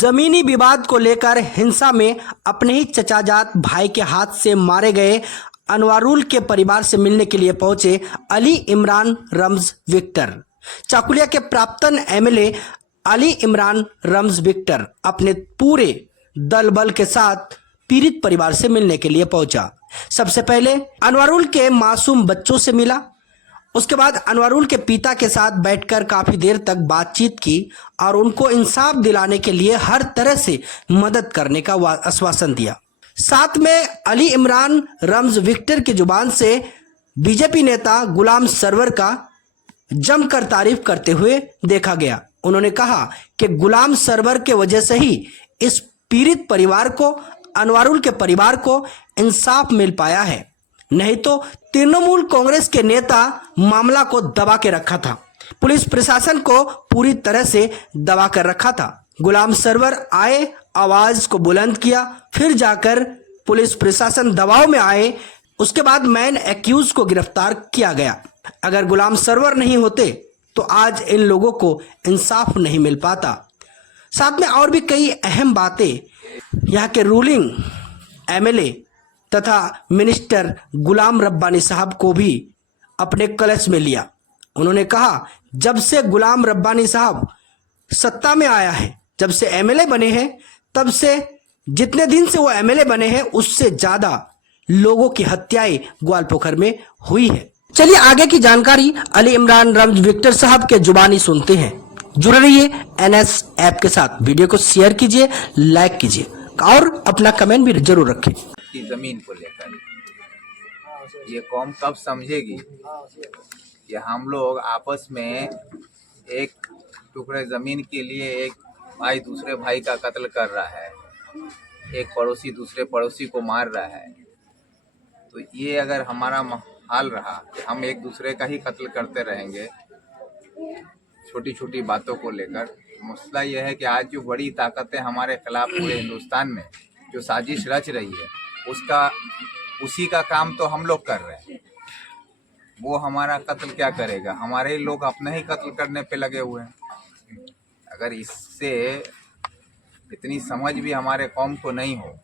जमीनी विवाद को लेकर हिंसा में अपने ही चचाजात भाई के हाथ से मारे गए अनवारुल के परिवार से मिलने के लिए पहुंचे अली इमरान रम्ज विक्टर। चाकुलिया के प्राक्तन एमएलए अली इमरान रम्ज विक्टर अपने पूरे दल बल के साथ पीड़ित परिवार से मिलने के लिए पहुंचा। सबसे पहले अनवारुल के मासूम बच्चों से मिला, उसके बाद अनवारुल के पिता के साथ बैठकर काफी देर तक बातचीत की और उनको इंसाफ दिलाने के लिए हर तरह से मदद करने का आश्वासन दिया। साथ में अली इमरान रम्ज विक्टर की जुबान से बीजेपी नेता गुलाम सरवर का जमकर तारीफ करते हुए देखा गया। उन्होंने कहा कि गुलाम सरवर के वजह से ही इस पीड़ित परिवार को, अनवारुल के परिवार को इंसाफ मिल पाया है, नहीं तो तृणमूल कांग्रेस के नेता मामला को दबा के रखा था, पुलिस प्रशासन को पूरी तरह से दबा कर रखा था। गुलाम सरवर आए, आवाज को बुलंद किया, फिर जाकर पुलिस प्रशासन दबाव में आए, उसके बाद मैन एक्यूज को गिरफ्तार किया गया। अगर गुलाम सरवर नहीं होते तो आज इन लोगों को इंसाफ नहीं मिल पाता। साथ में और भी कई अहम बातें यहाँ के रूलिंग एमएलए तथा मिनिस्टर गुलाम रब्बानी साहब को भी अपने कलश में लिया। उन्होंने कहा, जब से गुलाम रब्बानी साहब सत्ता में आया है, जब से एमएलए बने हैं, तब से जितने दिन से वो एमएलए बने हैं उससे ज्यादा लोगों की हत्याएं ग्वालपोखर में हुई है। चलिए आगे की जानकारी अली इमरान रम्ज विक्टर साहब के जुबानी सुनते हैं। जुड़े रहिए एनएस ऐप के साथ। वीडियो को शेयर कीजिए, लाइक कीजिए और अपना कमेंट भी जरूर रखें। की जमीन को लेकर ये कौम कब समझेगी कि हम लोग आपस में एक टुकड़े जमीन के लिए एक भाई दूसरे भाई का कत्ल कर रहा है, एक पड़ोसी दूसरे पड़ोसी को मार रहा है। तो ये अगर हमारा हाल रहा कि हम एक दूसरे का ही कत्ल करते रहेंगे छोटी छोटी बातों को लेकर, मसला ये है कि आज जो बड़ी ताकतें हमारे खिलाफ पूरे हिंदुस्तान में जो साजिश रच रही है उसी का काम तो हम लोग कर रहे हैं। वो हमारा कत्ल क्या करेगा? हमारे लोग अपने ही कत्ल करने पे लगे हुए हैं। अगर इससे इतनी समझ भी हमारे कौम को नहीं हो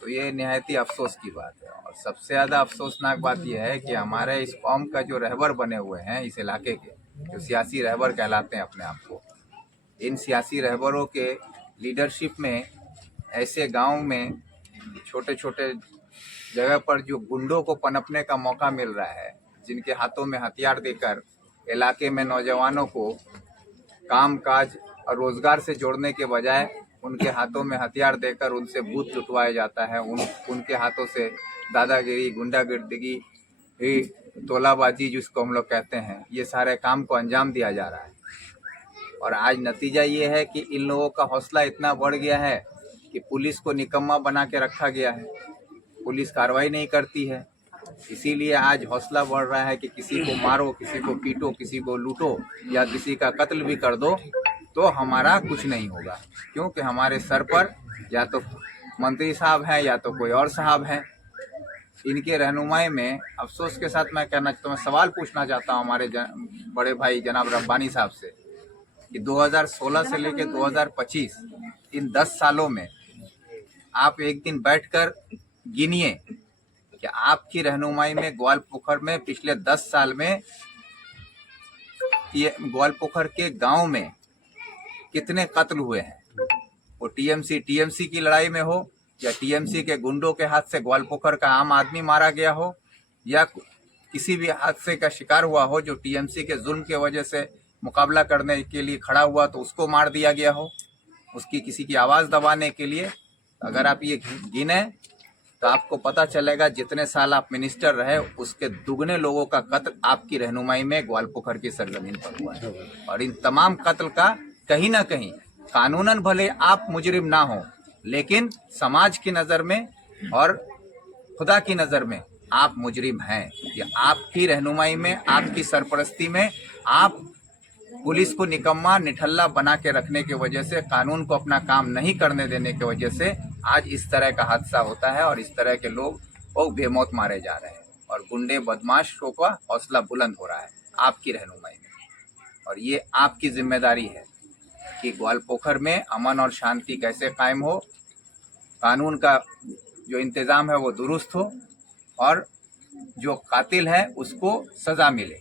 तो ये निहायत ही अफसोस की बात है। और सबसे ज़्यादा अफसोसनाक बात यह है कि हमारे इस कौम का जो रहबर बने हुए हैं इस इलाके के, जो सियासी रहबर कहलाते हैं अपने आप को, इन सियासी रहबरों के लीडरशिप में ऐसे गांव में छोटे छोटे जगह पर जो गुंडों को पनपने का मौका मिल रहा है, जिनके हाथों में हथियार देकर इलाके में नौजवानों को काम काज और रोजगार से जोड़ने के बजाय उनके हाथों में हथियार देकर उनसे बूथ लुटवाया जाता है। उनके हाथों से दादागिरी, गुंडागर्दी, तोलाबाजी जिसको हम लोग कहते हैं, ये सारे काम को अंजाम दिया जा रहा है। और आज नतीजा ये है कि इन लोगों का हौसला इतना बढ़ गया है कि पुलिस को निकम्मा बना के रखा गया है, पुलिस कार्रवाई नहीं करती है। इसीलिए आज हौसला बढ़ रहा है कि किसी को मारो, किसी को पीटो, किसी को लूटो या किसी का कत्ल भी कर दो तो हमारा कुछ नहीं होगा, क्योंकि हमारे सर पर या तो मंत्री साहब हैं या तो कोई और साहब हैं। इनके रहनुमाई में अफसोस के साथ मैं सवाल पूछना चाहता हूँ हमारे बड़े भाई जनाब रब्बानी साहब से कि 2016 से लेकर 2025 इन 10 सालों में आप एक दिन बैठकर गिनिए कि आपकी रहनुमाई में ग्वालपोखर में पिछले 10 साल में ये ग्वालपोखर के गांव में कितने कत्ल हुए हैं। वो टीएमसी की लड़ाई में हो या टीएमसी के गुंडों के हाथ से ग्वालपोखर का आम आदमी मारा गया हो या किसी भी हादसे का शिकार हुआ हो जो टीएमसी के जुल्म के वजह से मुकाबला करने के लिए खड़ा हुआ तो उसको मार दिया गया हो, उसकी किसी की आवाज़ दबाने के लिए। अगर आप ये गिने तो आपको पता चलेगा जितने साल आप मिनिस्टर रहे उसके दुगने लोगों का कत्ल आपकी रहनुमाई में ग्वालपोखर की सरजमीन पर हुआ है। और इन तमाम कत्ल का कहीं ना कहीं कानूनन भले आप मुजरिम ना हो, लेकिन समाज की नज़र में और खुदा की नज़र में आप मुजरिम हैं। या आपकी रहनुमाई में, आपकी सरपरस्ती में आप पुलिस को निकम्मा निठल्ला बना के रखने की वजह से, कानून को अपना काम नहीं करने देने की वजह से आज इस तरह का हादसा होता है और इस तरह के लोग बेमौत मारे जा रहे हैं और गुंडे बदमाशों का हौसला बुलंद हो रहा है आपकी रहनुमाई में। और ये आपकी जिम्मेदारी है कि ग्वालपोखर में अमन और शांति कैसे कायम हो, कानून का जो इंतजाम है वो दुरुस्त हो और जो कातिल है उसको सजा मिले,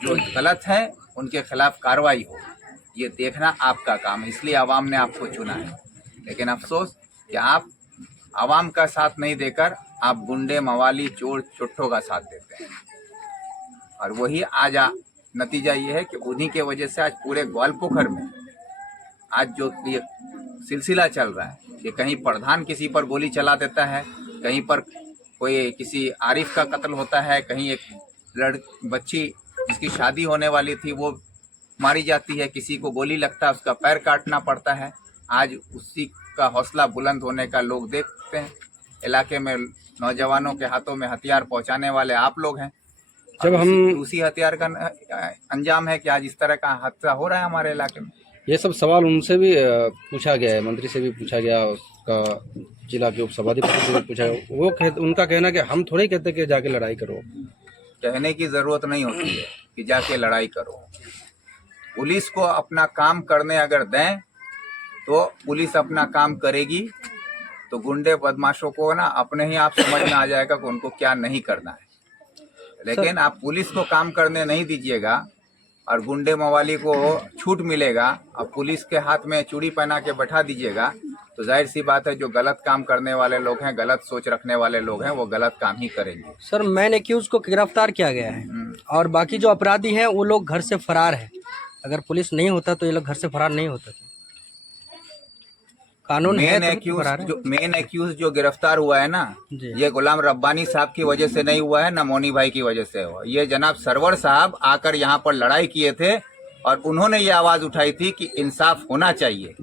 जो गलत है उनके खिलाफ कार्रवाई हो। ये देखना आपका काम है, इसलिए आवाम ने आपको चुना है। लेकिन अफसोस कि आप आवाम का साथ नहीं देकर आप गुंडे, मवाली, चोर, चुट्ठों का साथ देते हैं। और वही आज नतीजा ये है कि उन्हीं के वजह से आज पूरे ग्वालपोखर में आज जो ये सिलसिला चल रहा है कि कहीं प्रधान किसी पर गोली चला देता है, कहीं पर कोई किसी आरिफ का कत्ल होता है, कहीं एक बच्ची जिसकी शादी होने वाली थी वो मारी जाती है, किसी को गोली लगता है, उसका पैर काटना पड़ता है। आज उसी का हौसला बुलंद होने का लोग देखते हैं। इलाके में नौजवानों के हाथों में हथियार पहुंचाने वाले आप लोग हैं। जब हम उसी हथियार का अंजाम है कि आज इस तरह का हादसा हो रहा है हमारे इलाके में। ये सब सवाल उनसे भी पूछा गया है, मंत्री से भी पूछा गया, उसका जिला के उप सभापति से भी पूछा गया। वो उनका कहना कि हम थोड़े कहते कि जाके लड़ाई करो। कहने की जरूरत नहीं होती है कि जाके लड़ाई करो। पुलिस को अपना काम करने अगर दें तो पुलिस अपना काम करेगी, तो गुंडे बदमाशों को ना अपने ही आप समझ में आ जाएगा कि उनको क्या नहीं करना है। लेकिन आप पुलिस को काम करने नहीं दीजिएगा और गुंडे मवाली को छूट मिलेगा और पुलिस के हाथ में चूड़ी पहना के बैठा दीजिएगा, तो जाहिर सी बात है जो गलत काम करने वाले लोग हैं, गलत सोच रखने वाले लोग हैं, वो गलत काम ही करेंगे। सर, मैन एक्यूज को गिरफ्तार किया गया है और बाकी जो अपराधी हैं वो लोग घर से फरार है। अगर पुलिस नहीं होता तो ये लोग घर से फरार नहीं होते। कानून है तो मेन एक्यूज जो गिरफ्तार हुआ है ना, ये गुलाम रब्बानी साहब की वजह से नहीं हुआ है, ना मोनी भाई की वजह से हुआ। ये जनाब सरवर साहब आकर यहाँ पर लड़ाई किए थे और उन्होंने ये आवाज उठाई थी कि इंसाफ होना चाहिए।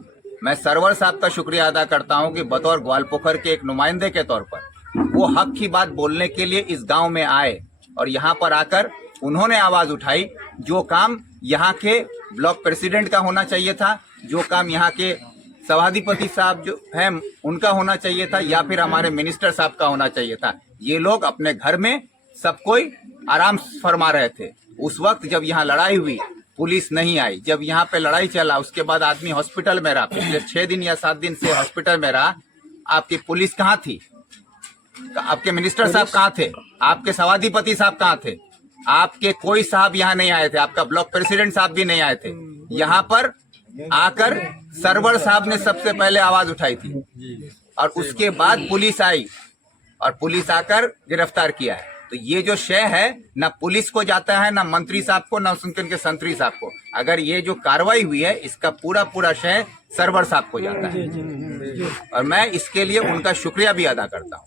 मैं सरवर साहब का शुक्रिया अदा करता हूँ कि बतौर ग्वालपोखर के एक नुमाइंदे के तौर पर वो हक की बात बोलने के लिए इस गाँव में आए और यहाँ पर आकर उन्होंने आवाज उठाई। जो काम यहाँ के ब्लॉक प्रेसिडेंट का होना चाहिए था, जो काम यहाँ के सभाधिपति साहब जो हैं उनका होना चाहिए था, या फिर हमारे मिनिस्टर साहब का होना चाहिए था, ये लोग अपने घर में सब कोई आराम फरमा रहे थे। उस वक्त जब यहाँ लड़ाई हुई पुलिस नहीं आई। जब यहाँ पे लड़ाई चला उसके बाद आदमी हॉस्पिटल में रहा, पिछले 6 दिन या 7 दिन से हॉस्पिटल में रहा। आपकी पुलिस कहाँ थी? आपके मिनिस्टर साहब कहाँ थे? आपके सभाधिपति साहब कहाँ थे? आपके कोई साहब यहाँ नहीं आए थे, आपका ब्लॉक प्रेसिडेंट साहब भी नहीं आए थे। यहाँ पर आकर सरवर साहब ने सबसे पहले आवाज उठाई थी और उसके बाद पुलिस आई और पुलिस आकर गिरफ्तार किया है। तो ये जो शय है ना पुलिस को जाता है, ना मंत्री साहब को, ना उनके संतरी साहब को। अगर ये जो कार्रवाई हुई है इसका पूरा शय सरवर साहब को जाता है और मैं इसके लिए उनका शुक्रिया भी अदा करता हूँ।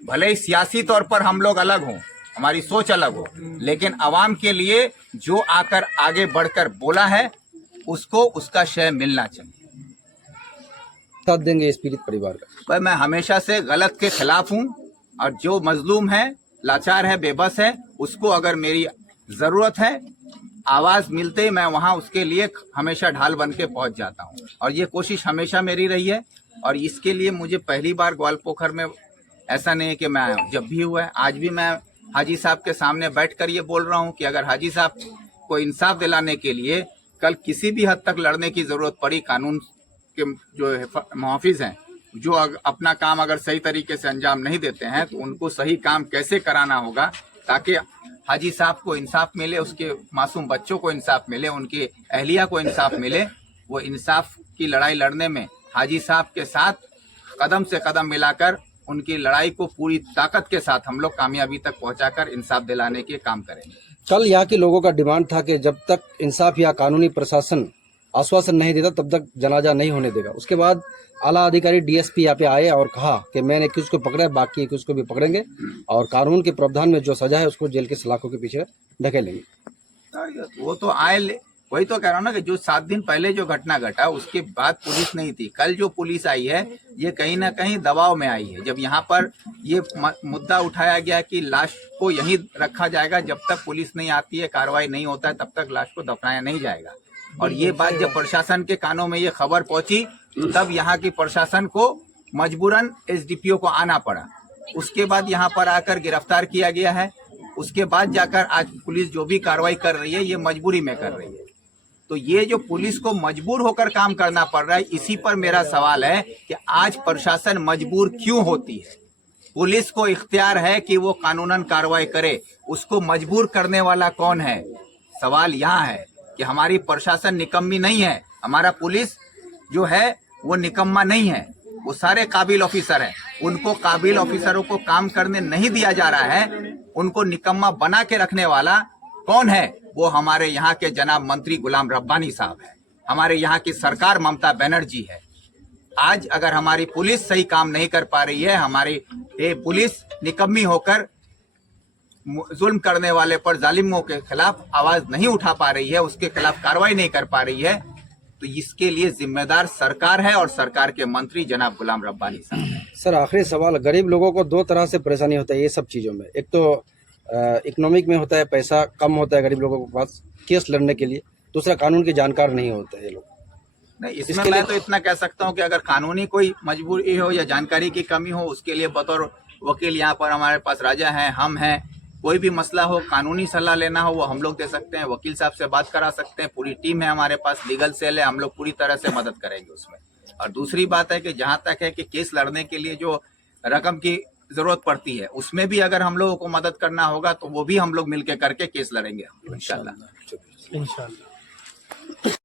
भले ही सियासी तौर पर हम लोग अलग हों, हमारी सोच अलग हो, लेकिन आवाम के लिए जो आकर आगे बढ़कर बोला है उसको उसका श्रेय मिलना चाहिए। साथ देंगे इस पीड़ित परिवार का। पर मैं हमेशा से गलत के खिलाफ हूँ और जो मजलूम है, लाचार है, बेबस है, उसको अगर मेरी जरूरत है, आवाज मिलते ही मैं वहाँ उसके लिए हमेशा ढाल बन के पहुँच जाता हूँ और ये कोशिश हमेशा मेरी रही है। और इसके लिए मुझे पहली बार ग्वालपोखर में ऐसा नहीं है कि मैं आया हूँ, जब भी हुआ है। आज भी मैं हाजी साहब के सामने बैठकर ये बोल रहा हूँ कि अगर हाजी साहब को इंसाफ दिलाने के लिए कल किसी भी हद तक लड़ने की जरूरत पड़ी, कानून के जो मुहाफिज हैं, जो अपना काम अगर सही तरीके से अंजाम नहीं देते हैं तो उनको सही काम कैसे कराना होगा ताकि हाजी साहब को इंसाफ मिले, उसके मासूम बच्चों को इंसाफ मिले, उनकी अहलिया को इंसाफ मिले। वो इंसाफ की लड़ाई लड़ने में हाजी साहब के साथ कदम से कदम मिलाकर उनकी लड़ाई को पूरी ताकत के साथ हम लोग कामयाबी तक पहुंचाकर इंसाफ दिलाने के काम करेंगे। कल यहाँ के लोगों का डिमांड था कि जब तक इंसाफ या कानूनी प्रशासन आश्वासन नहीं देता तब तक जनाजा नहीं होने देगा। उसके बाद आला अधिकारी डीएसपी यहाँ पे आए और कहा कि मैंने एक्यूज को पकड़ा, बाकी एक्यूज को भी पकड़ेंगे और कानून के प्रावधान में जो सजा है उसको जेल के सलाखों के पीछे ढकेलेंगे। वो तो आए, वही तो कह रहा हूँ ना कि जो 7 दिन पहले जो घटना घटा उसके बाद पुलिस नहीं थी। कल जो पुलिस आई है ये कहीं ना कहीं दबाव में आई है। जब यहाँ पर ये मुद्दा उठाया गया कि लाश को यहीं रखा जाएगा, जब तक पुलिस नहीं आती है, कार्रवाई नहीं होता है, तब तक लाश को दफनाया नहीं जाएगा। और ये बात जब प्रशासन के कानों में ये खबर पहुंची तब यहाँ की प्रशासन को मजबूरन एसडीपीओ को आना पड़ा। उसके बाद यहाँ पर आकर गिरफ्तार किया गया है। उसके बाद जाकर आज पुलिस जो भी कार्रवाई कर रही है ये मजबूरी में कर रही है। तो ये जो पुलिस को मजबूर होकर काम करना पड़ रहा है, इसी पर मेरा सवाल है कि आज प्रशासन मजबूर क्यों होती है। पुलिस को इख्तियार है कि वो कानूनन कार्रवाई करे, उसको मजबूर करने वाला कौन है। सवाल यहाँ है कि हमारी प्रशासन निकम्मी नहीं है, हमारा पुलिस जो है वो निकम्मा नहीं है, वो सारे काबिल ऑफिसर हैं, उनको काबिल ऑफिसरों को काम करने नहीं दिया जा रहा है। उनको निकम्मा बना के रखने वाला कौन है, वो हमारे यहाँ के जनाब मंत्री गुलाम रब्बानी साहब है, हमारे यहाँ की सरकार ममता बनर्जी है। आज अगर हमारी पुलिस सही काम नहीं कर पा रही है, हमारी पुलिस निकम्मी होकर जुल्म करने वाले पर, जालिमों के खिलाफ आवाज नहीं उठा पा रही है, उसके खिलाफ कार्रवाई नहीं कर पा रही है, तो इसके लिए जिम्मेदार सरकार है और सरकार के मंत्री जनाब गुलाम रब्बानी साहब हैं। सर आखिरी सवाल, गरीब लोगों को दो तरह से परेशानी होता है ये सब चीज़ों में। एक तो इकोनॉमिक में होता है, पैसा कम होता है गरीब लोगों के पास केस लड़ने के लिए, दूसरा कानून के जानकार नहीं होते हैं ये लोग। नहीं, इसमें मैं तो इतना कह सकता हूं कि अगर कानूनी कोई मजबूरी हो या जानकारी की कमी हो, उसके लिए बतौर वकील यहाँ पर हमारे पास राजा हैं, हम हैं, कोई भी मसला हो, कानूनी सलाह लेना हो, वो हम लोग दे सकते हैं, वकील साहब से बात करा सकते हैं, पूरी टीम है हमारे पास, लीगल सेल है, हम लोग पूरी तरह से मदद करेंगे उसमें। और दूसरी बात है कि जहां तक है कि केस लड़ने के लिए जो रकम की जरूरत पड़ती है, उसमें भी अगर हम लोगों को मदद करना होगा तो वो भी हम लोग मिलकर करके केस लड़ेंगे इंशाल्लाह।